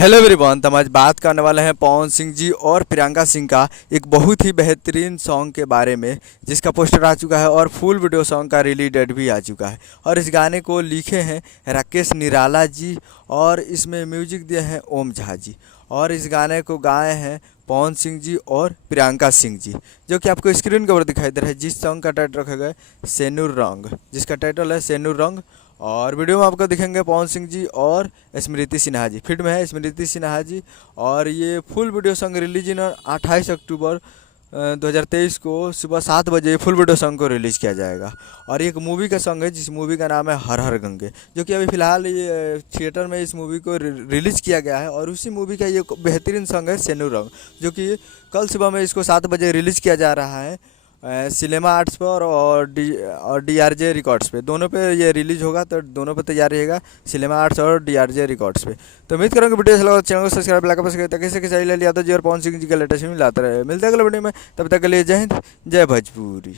Hello everyone. तो हम आज बात करने वाले हैं पवन सिंह जी और प्रियंका सिंह का एक बहुत ही बेहतरीन सॉन्ग के बारे में, जिसका पोस्टर आ चुका है और फुल वीडियो सॉन्ग का रिलीज डेट भी आ चुका है। और इस गाने को लिखे हैं राकेश निराला जी और इसमें म्यूजिक दिए हैं ओम झा जी। और इस गाने को गाए हैं पवन सिंह जी और प्रियंका सिंह जी, जो कि आपको स्क्रीन के ऊपर दिखाई दे रहा है। जिस सॉन्ग का टाइटल रखा गया है सेनुर रंग, जिसका टाइटल है सेनुर रंग। और वीडियो में आपको दिखेंगे पवन सिंह जी और स्मृति सिन्हा जी, फिट में है स्मृति सिन्हा जी। और ये फुल वीडियो सॉन्ग रिलीज इन 28 अक्टूबर 2023 को सुबह 7 बजे फुल वीडियो सॉन्ग को रिलीज़ किया जाएगा। और एक मूवी का सॉन्ग है, जिस मूवी का नाम है हर हर गंगे, जो कि अभी फ़िलहाल ये थिएटर में इस मूवी को रिलीज़ किया गया है। और उसी मूवी का ये बेहतरीन सॉन्ग है सेनुर रंग, जो कि कल सुबह में इसको 7 बजे रिलीज़ किया जा रहा है सिनेमा आर्ट्स पर और DRJ रिकॉर्ड्स पे, दोनों पे ये रिलीज होगा। तो दोनों पे तैयार रहेगा, सिनेमा आर्ट्स और DRJ रिकॉर्ड्स पे। तो उम्मीद करूँगा वीडियो अच्छा लगा, चैनल को सब्सक्राइब लाइक कर ताकि किसी यादव जी और पवन सिंह जी का लेटेस्ट मिलता रहे। मिलते हैं अगले वीडियो में, तब तक के लिए जय हिंद जय भोजपुरी।